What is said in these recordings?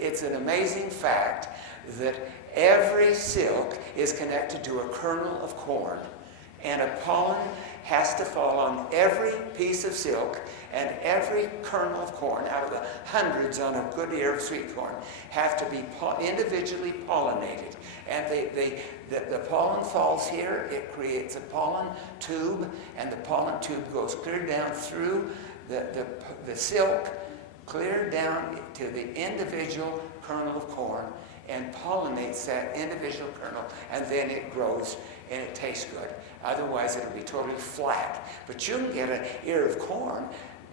It's an amazing fact that every silk is connected to a kernel of corn, and a pollen has to fall on every piece of silk, and every kernel of corn out of the hundreds on a good ear of sweet corn have to be individually pollinated. And the pollen falls here, it creates a pollen tube, and the pollen tube goes clear down through the silk, clear down to the individual kernel of corn, and pollinates that individual kernel, and then it grows and it tastes good. Otherwise it'll be totally flat. But you can get an ear of corn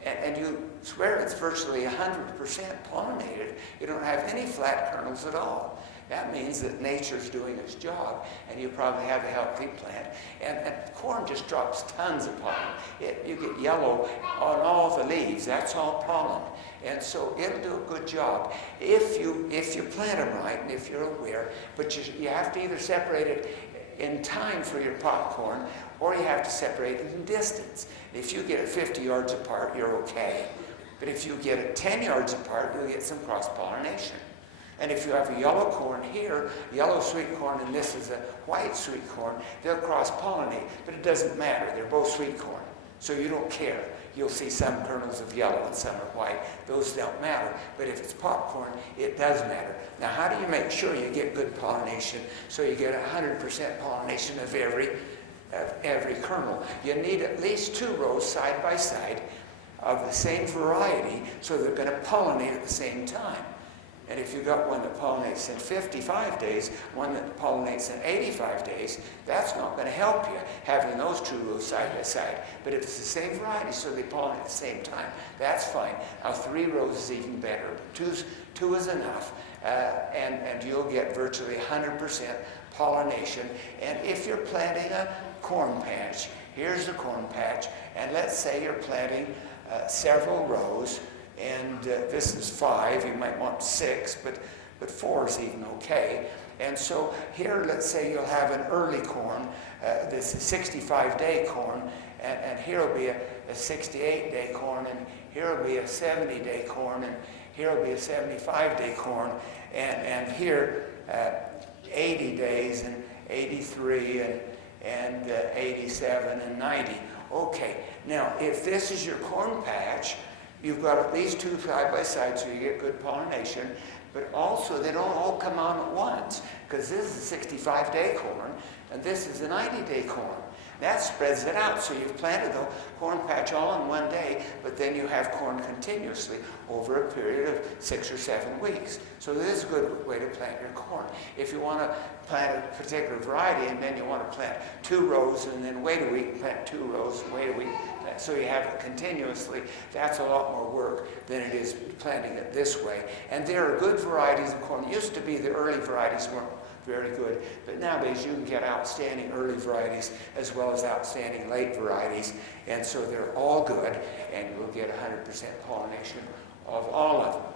and you swear it's virtually 100% pollinated. You don't have any flat kernels at all. That means that nature's doing its job, and you probably have a healthy plant. And corn just drops tons of pollen. You get yellow on all the leaves. That's all pollen. And so it'll do a good job if you plant them right and if you're aware. But you have to either separate it in time for your popcorn, or you have to separate it in distance. If you get it 50 yards apart, you're okay. But if you get it 10 yards apart, you'll get some cross-pollination. And if you have a yellow corn here, yellow sweet corn, and this is a white sweet corn, they'll cross-pollinate, but it doesn't matter. They're both sweet corn, so you don't care. You'll see some kernels of yellow and some are white. Those don't matter. But if it's popcorn, it does matter. Now, how do you make sure you get good pollination so you get 100% pollination of every kernel? You need at least 2 rows side by side of the same variety, so they're going to pollinate at the same time. And if you've got one that pollinates in 55 days, one that pollinates in 85 days, that's not going to help you, having those 2 rows side by side. But if it's the same variety, so they pollinate at the same time, that's fine. Now 3 rows is even better. 2 is enough, and you'll get virtually 100% pollination. And if you're planting a corn patch, here's the corn patch, and let's say you're planting several rows, and this is 5, you might want 6, but 4 is even okay. And so here, let's say you'll have an early corn, this 65-day corn, and here will be a 68-day corn, and here will be a 70-day corn, and here will be a 75-day corn, and here 80 days, and 83, and 87, and 90. Okay, now if this is your corn patch, you've got at least 2 side by side so you get good pollination, but also they don't all come on at once, because this is a 65-day corn and this is a 90-day corn. That spreads it out, so you've planted the corn patch all in one day, but then you have corn continuously over a period of 6 or 7 weeks. So this is a good way to plant your corn. If you want to plant a particular variety and then you want to plant 2 rows and then wait a week and plant 2 rows and wait a week, so you have it continuously, that's a lot more work than it is planting it this way. And there are good varieties of corn. It used to be the early varieties weren't very good, but nowadays you can get outstanding early varieties as well as outstanding late varieties, and so they're all good, and you'll get 100% pollination of all of them.